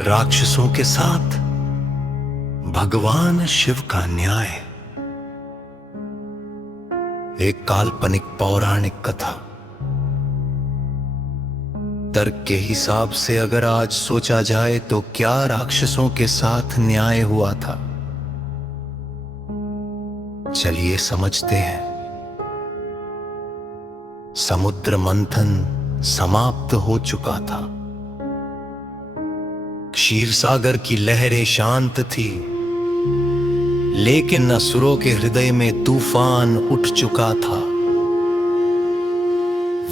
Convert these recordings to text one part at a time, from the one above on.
राक्षसों के साथ भगवान शिव का न्याय। एक काल्पनिक पौराणिक कथा। तर्क के हिसाब से अगर आज सोचा जाए तो क्या राक्षसों के साथ न्याय हुआ था? चलिए समझते हैं। समुद्र मंथन समाप्त हो चुका था। क्षीर सागर की लहरें शांत थी, लेकिन असुरों के हृदय में तूफान उठ चुका था।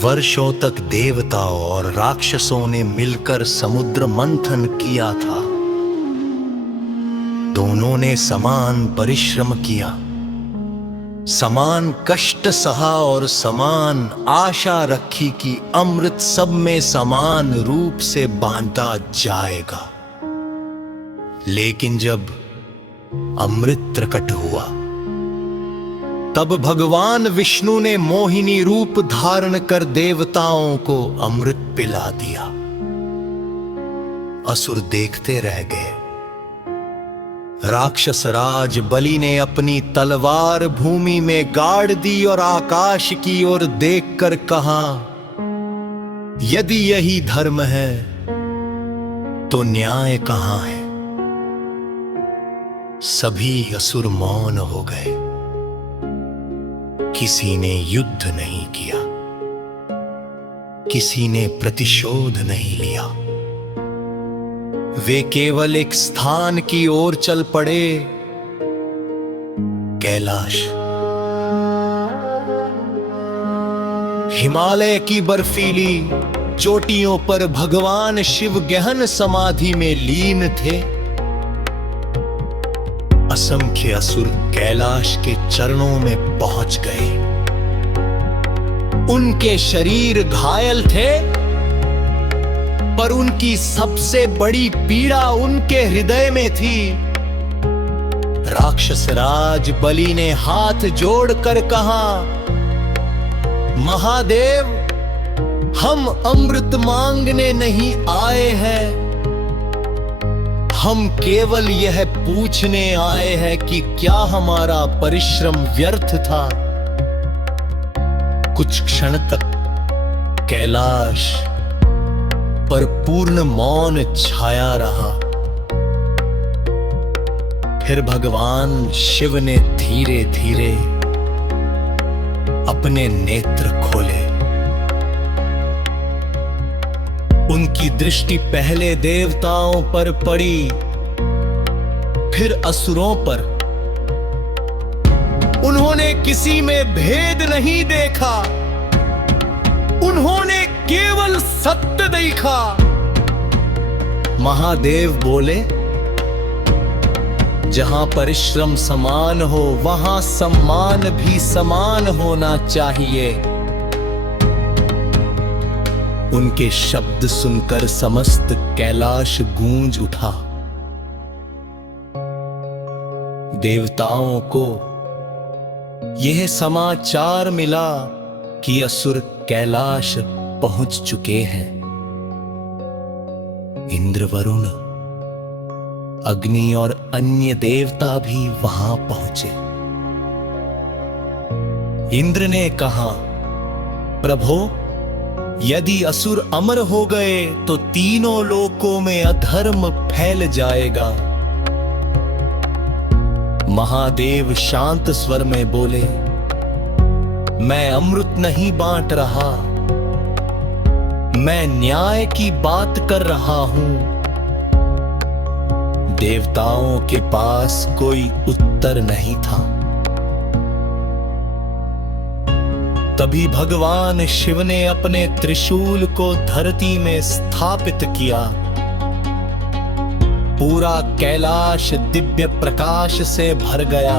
वर्षों तक देवताओं और राक्षसों ने मिलकर समुद्र मंथन किया था। दोनों ने समान परिश्रम किया, समान कष्ट सहा और समान आशा रखी कि अमृत सब में समान रूप से बांटा जाएगा। लेकिन जब अमृत प्रकट हुआ, तब भगवान विष्णु ने मोहिनी रूप धारण कर देवताओं को अमृत पिला दिया। असुर देखते रह गए। राक्षस राज बलि ने अपनी तलवार भूमि में गाड़ दी और आकाश की ओर देखकर कहा, यदि यही धर्म है तो न्याय कहां है? सभी असुर मौन हो गए। किसी ने युद्ध नहीं किया, किसी ने प्रतिशोध नहीं लिया। वे केवल एक स्थान की ओर चल पड़े, कैलाश। हिमालय की बर्फीली चोटियों पर भगवान शिव गहन समाधि में लीन थे। असंख्य असुर कैलाश के चरणों में पहुंच गए। उनके शरीर घायल थे, पर उनकी सबसे बड़ी पीड़ा उनके हृदय में थी। राक्षस राज बलि ने हाथ जोड़कर कहा, महादेव, हम अमृत मांगने नहीं आए हैं। हम केवल यह पूछने आए हैं कि क्या हमारा परिश्रम व्यर्थ था? कुछ क्षण तक कैलाश पर पूर्ण मौन छाया रहा। फिर भगवान शिव ने धीरे धीरे अपने नेत्र खोले। उनकी दृष्टि पहले देवताओं पर पड़ी, फिर असुरों पर। उन्होंने किसी में भेद नहीं देखा, उन्होंने केवल सत्य देखा। महादेव बोले, जहां परिश्रम समान हो, वहां सम्मान भी समान होना चाहिए। उनके शब्द सुनकर समस्त कैलाश गूंज उठा। देवताओं को यह समाचार मिला कि असुर कैलाश पहुंच चुके हैं। इंद्र, वरुण, अग्नि और अन्य देवता भी वहां पहुंचे। इंद्र ने कहा, प्रभो, यदि असुर अमर हो गए तो तीनों लोकों में अधर्म फैल जाएगा। महादेव शांत स्वर में बोले, मैं अमृत नहीं बांट रहा, मैं न्याय की बात कर रहा हूं। देवताओं के पास कोई उत्तर नहीं था। तभी भगवान शिव ने अपने त्रिशूल को धरती में स्थापित किया। पूरा कैलाश दिव्य प्रकाश से भर गया।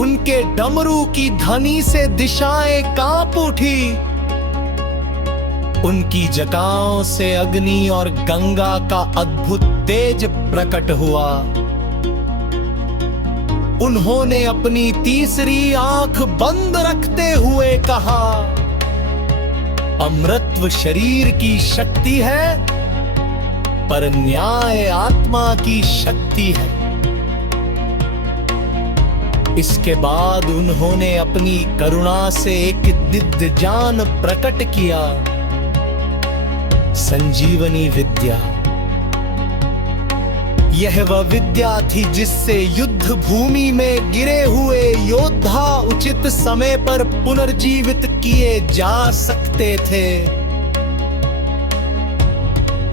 उनके डमरू की ध्वनि से दिशाएं कांप उठी। उनकी जटाओं से अग्नि और गंगा का अद्भुत तेज प्रकट हुआ। उन्होंने अपनी तीसरी आंख बंद रखते हुए कहा, अमृतत्व शरीर की शक्ति है, पर न्याय आत्मा की शक्ति है। इसके बाद उन्होंने अपनी करुणा से एक दिव्य ज्ञान प्रकट किया, संजीवनी विद्या। यह वह विद्या थी जिससे युद्ध भूमि में गिरे हुए योद्धा उचित समय पर पुनर्जीवित किए जा सकते थे।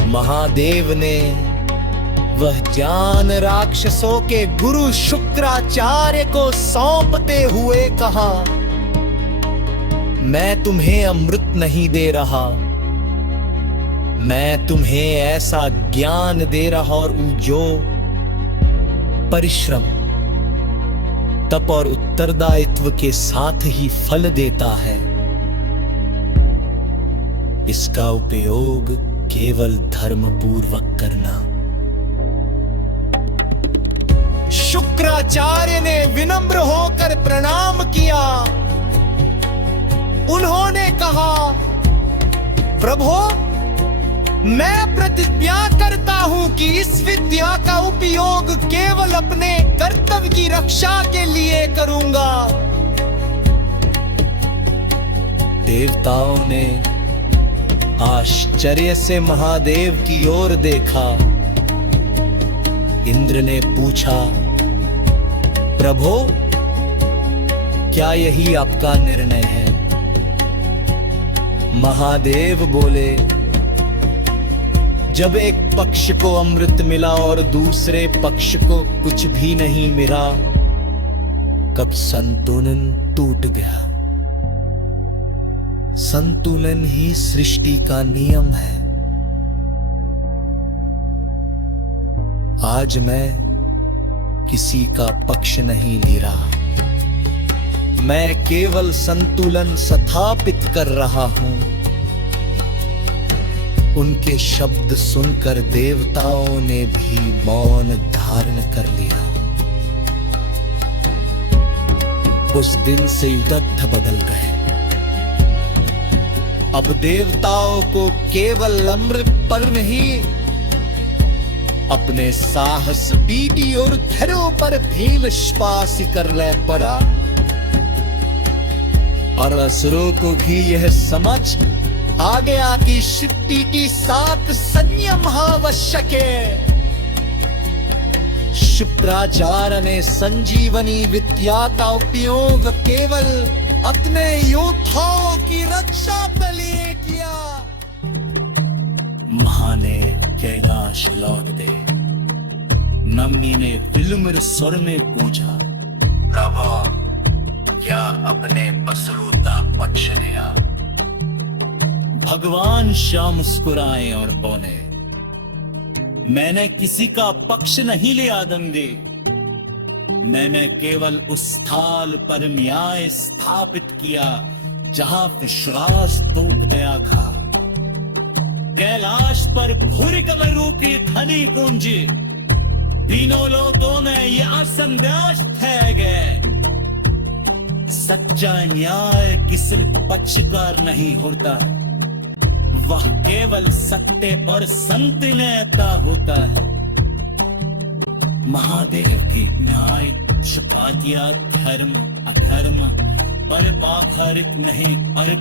महादेव ने वह ज्ञान राक्षसों के गुरु शुक्राचार्य को सौंपते हुए कहा, मैं तुम्हें अमृत नहीं दे रहा, मैं तुम्हें ऐसा ज्ञान दे रहा हूं जो परिश्रम, तप और उत्तरदायित्व के साथ ही फल देता है। इसका उपयोग केवल धर्म पूर्वक करना। शुक्राचार्य ने विनम्र होकर प्रणाम किया। उन्होंने कहा, प्रभु, मैं प्रतिज्ञा करता हूं कि इस विद्या का उपयोग केवल अपने कर्तव्य की रक्षा के लिए करूंगा। देवताओं ने आश्चर्य से महादेव की ओर देखा। इंद्र ने पूछा, प्रभु, क्या यही आपका निर्णय है? महादेव बोले, जब एक पक्ष को अमृत मिला और दूसरे पक्ष को कुछ भी नहीं मिला, कब संतुलन टूट गया। संतुलन ही सृष्टि का नियम है। आज मैं किसी का पक्ष नहीं ले रहा, मैं केवल संतुलन स्थापित कर रहा हूं। उनके शब्द सुनकर देवताओं ने भी मौन धारण कर लिया। उस दिन से युद्ध बदल गए। अब देवताओं को केवल अमृत पर नहीं, अपने साहस, बीटी और धैर्य पर भी विश्वास करना पड़ा। और असुरों को भी यह समझ आ गया कि शक्ति की 7 संयम आवश्यक है। शुक्राचार्य ने संजीवनी विद्या का उपयोग केवल अपने योद्धाओं की रक्षा के लिए किया। महा ने कैलाश लौट दे। नम्मी ने विनम्र स्वर में पूछा, प्रभु, क्या अपने पशु का पक्ष लिया? भगवान श्याम मुस्कुराए और बोले, मैंने किसी का पक्ष नहीं लिया दंगे। मैंने केवल उस स्थान पर न्याय स्थापित किया जहां विश्वास टूट गया था। कैलाश पर भूरी कमरू की धनी पूंजी, तीनों लोगों में ये असंदेश फैल गए। सच्चा न्याय किसी पक्ष का नहीं होता, वह केवल सत्य और संतुलनता होता है। महादेव की न्याय छुपा दिया धर्म अधर्म पर आधारित नहीं, पर